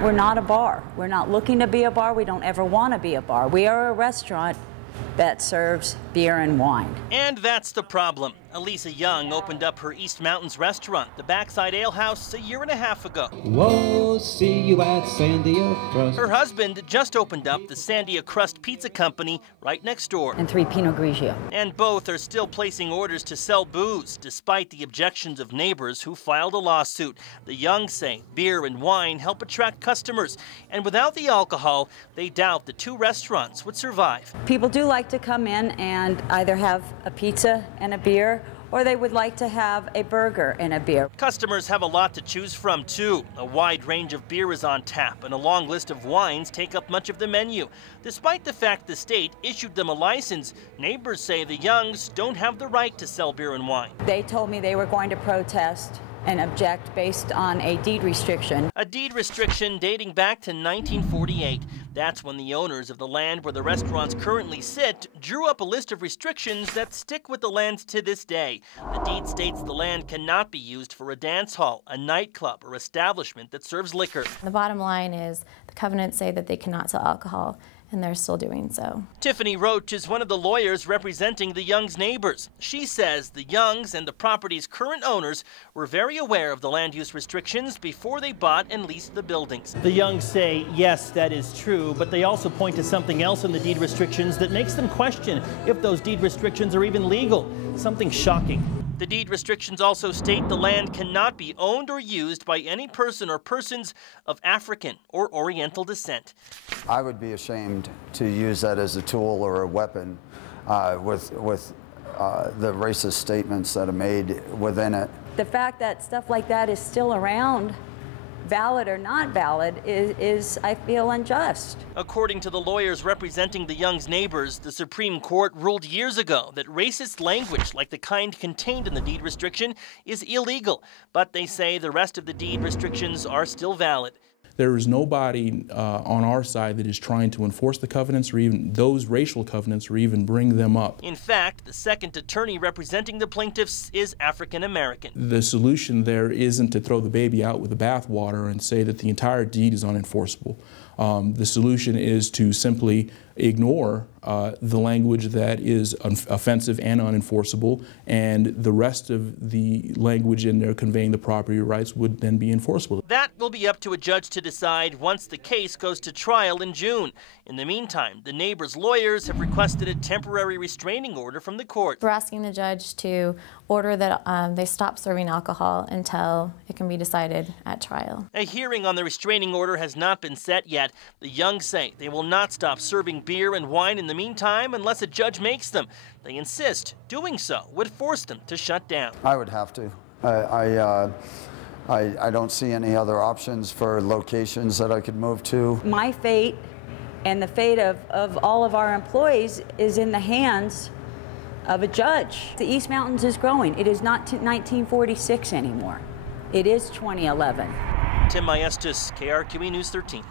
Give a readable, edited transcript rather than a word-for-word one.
We're not a bar. We're not looking to be a bar. We don't ever want to be a bar. We are a restaurant that serves beer and wine. And that's the problem. Elisa Young opened up her East Mountains restaurant, the Backside Ale House, a year and a half ago. Whoa, see you at Sandia Crust. Her husband just opened up the Sandia Crust Pizza Company right next door. And 3 Pinot Grigio. And both are still placing orders to sell booze, despite the objections of neighbors who filed a lawsuit. The Young say beer and wine help attract customers. And without the alcohol, they doubt the 2 restaurants would survive. People do like to come in and either have a pizza and a beer, or they would like to have a burger and a beer. Customers have a lot to choose from, too. A wide range of beer is on tap, and a long list of wines take up much of the menu. Despite the fact the state issued them a license, neighbors say the Youngs don't have the right to sell beer and wine. They told me they were going to protest and object based on a deed restriction. A deed restriction dating back to 1948. That's when the owners of the land where the restaurants currently sit drew up a list of restrictions that stick with the land to this day. The deed states the land cannot be used for a dance hall, a nightclub, or establishment that serves liquor. The bottom line is the covenants say that they cannot sell alcohol, and they're still doing so. Tiffany Roach is one of the lawyers representing the Youngs' neighbors. She says the Youngs and the property's current owners were very aware of the land use restrictions before they bought and leased the buildings. The Youngs say, yes, that is true, but they also point to something else in the deed restrictions that makes them question if those deed restrictions are even legal. Something shocking. The deed restrictions also state the land cannot be owned or used by any person or persons of African or Oriental descent. I would be ashamed to use that as a tool or a weapon with the racist statements that are made within it. The fact that stuff like that is still around, valid or not valid, is I feel, unjust. According to the lawyers representing the Youngs' neighbors, the Supreme Court ruled years ago that racist language, like the kind contained in the deed restriction, is illegal. But they say the rest of the deed restrictions are still valid. There is nobody on our side that is trying to enforce the covenants or even those racial covenants or even bring them up. In fact, the second attorney representing the plaintiffs is African American. The solution there isn't to throw the baby out with the bathwater and say that the entire deed is unenforceable. The solution is to simply ignore the language that is offensive and unenforceable, and the rest of the language in there conveying the property rights would then be enforceable. That will be up to a judge to decide once the case goes to trial in June. In the meantime, the neighbors' lawyers have requested a temporary restraining order from the court. We're asking the judge to order that they stop serving alcohol until it can be decided at trial. A hearing on the restraining order has not been set yet. The Youngs say they will not stop serving beer and wine in the meantime unless a judge makes them. They insist doing so would force them to shut down. I would have to. I don't see any other options for locations that I could move to. My fate and the fate of all of our employees is in the hands of a judge. The East Mountains is growing. It is not 1946 anymore. It is 2011. Tim Maestas, KRQE News 13.